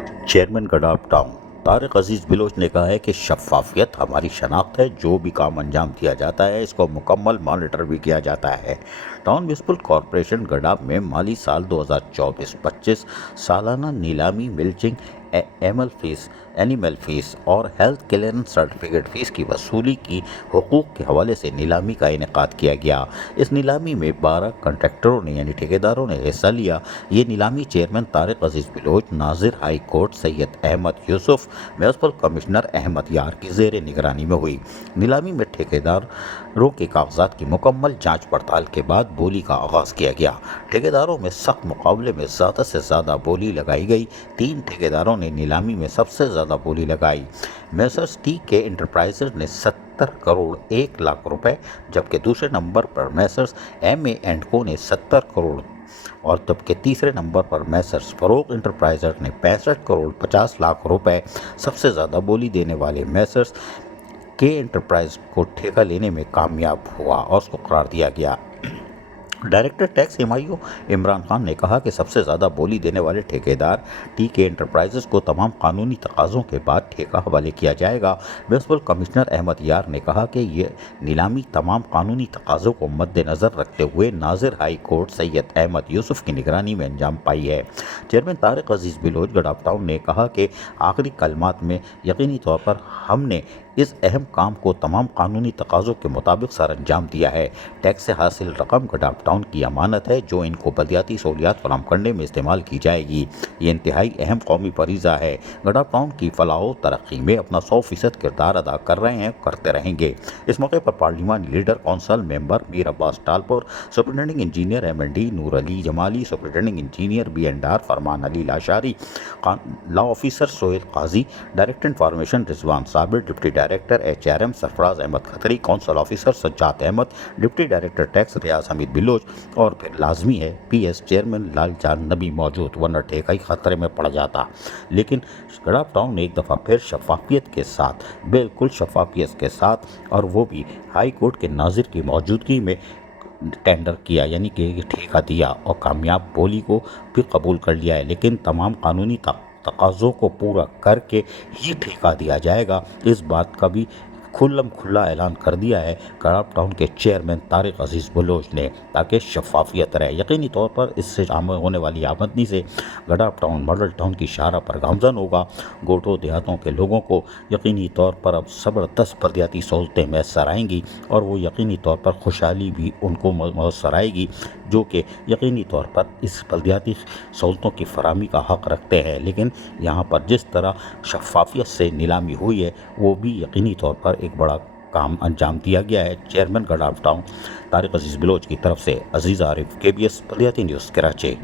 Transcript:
Chairman Gadap town Tariq عزیز بلوچ نے کہا ہے کہ شفافیت ہماری شناخت ہے، جو بھی کام انجام دیا جاتا ہے اس کو مکمل مانیٹر بھی کیا جاتا ہے۔ ٹاؤن میونسپل کارپوریشن گڈاپ میں مالی سال 2024-25 سالانہ نیلامی ملچنگ اینیمل فیس اور ہیلتھ کلیئرنس سرٹیفکیٹ فیس کی وصولی کی حقوق کے حوالے سے نیلامی کا انعقاد کیا گیا۔ اس نیلامی میں 12 کنٹریکٹروں نے یعنی ٹھیکیداروں نے حصہ لیا۔ یہ نیلامی چیئرمین طارق عزیز بلوچ، ناظر ہائی کورٹ سید احمد یوسف، میونسپل کمشنر احمد یار کی زیر نگرانی میں ہوئی۔ نیلامی میں ٹھیکیداروں کے کاغذات کی مکمل جانچ پڑتال کے بعد بولی کا آغاز کیا گیا۔ ٹھیکیداروں میں سخت مقابلے میں زیادہ سے زیادہ بولی لگائی گئی۔ 3 ٹھیکیداروں نے نیلامی میں سب سے زیادہ بولی لگائی۔ میسرز ٹی کے انٹرپرائزز نے 70 کروڑ 1 لاکھ روپے، جبکہ دوسرے نمبر پر messrs M A and co نے 70 کروڑ اور جبکہ تیسرے نمبر پر میسرز فروغ انٹرپرائزز نے 65 کروڑ 50 لاکھ روپے۔ سب سے زیادہ بولی دینے والے میسرز کے انٹرپرائز کو ٹھیکہ لینے میں کامیاب ہوا اور اس کو قرار دیا گیا۔ Director tax M Imran Khan نے کہا کہ سب سے زیادہ بولی دینے والے ٹھیکیدار ٹی کے انٹرپرائزز کو تمام قانونی تقاضوں کے بعد ٹھیکہ حوالے کیا جائے گا۔ میونسپل کمشنر احمد یار نے کہا کہ یہ نیلامی تمام قانونی تقاضوں کو مد نظر رکھتے ہوئے ناظر ہائی کورٹ سید احمد یوسف کی نگرانی میں انجام پائی ہے۔ چیئرمین طارق عزیز بلوچ گڈاپ ٹاؤن نے کہا کہ آخری کلمات میں یقینی طور پر ہم نے اس اہم کام کو تمام قانونی تقاضوں کے مطابق سر انجام دیا ہے۔ ٹیکس سے حاصل رقم گڈاپ ٹاؤن کی امانت ہے جو ان کو بلدیاتی سہولیات فراہم کرنے میں استعمال کی جائے گی۔ یہ انتہائی اہم قومی فریضہ ہے۔ گڈاپ ٹاؤن کی فلاح و ترقی میں اپنا 100% کردار ادا کر رہے ہیں، کرتے رہیں گے۔ اس موقع پر پارلیمانی leader, council member Mir Abbas Talpur, superintending engineer M N D Noor Ali Jamali, superintending engineer B and R Farman Ali Lashari, law officer Sohail Qazi, director information Rizwan Sabir, deputy director H R M Sarfraz Ahmed Khatri, council officer Sajjad Ahmed, deputy director tax Riaz Hameed Baloch اور پھر لازمی ہے پی ایس چیئرمین لال جان نبی موجود، ورنہ ٹھیکہ ہی خطرے میں پڑ جاتا۔ لیکن گڈاپ ٹاؤن نے ایک دفعہ پھر شفافیت کے ساتھ، بالکل شفافیت کے ساتھ، اور وہ بھی ہائی کورٹ کے ناظر کی موجودگی میں ٹینڈر کیا، یعنی کہ ٹھیکہ دیا اور کامیاب بولی کو بھی قبول کر لیا ہے، لیکن تمام قانونی تقاضوں کو پورا کر کے ہی ٹھیکہ دیا جائے گا۔ اس بات کا بھی کھلم کھلا اعلان کر دیا ہے گڈاپ ٹاؤن کے چیئرمین طارق عزیز بلوچ نے، تاکہ شفافیت رہے۔ یقینی طور پر اس سے ہونے والی آمدنی سے گڈاپ ٹاؤن ماڈل ٹاؤن کی شاہراہ پر گامزن ہوگا۔ گوٹوں دیہاتوں کے لوگوں کو یقینی طور پر اب زبردست بلدیاتی سہولتیں میسر آئیں گی اور وہ یقینی طور پر خوشحالی بھی ان کو میسر آئے گی، جو کہ یقینی طور پر اس بلدیاتی سہولتوں کی فراہمی کا حق رکھتے ہیں۔ لیکن یہاں پر جس طرح شفافیت سے نیلامی ہوئی ہے، وہ بھی یقینی طور پر ایک بڑا کام انجام دیا گیا ہے۔ چیئرمین گڈاپ ٹاؤن طارق عزیز بلوچ کی طرف سے عزیز عارف، KBS بلدیاتی نیوز، کراچی۔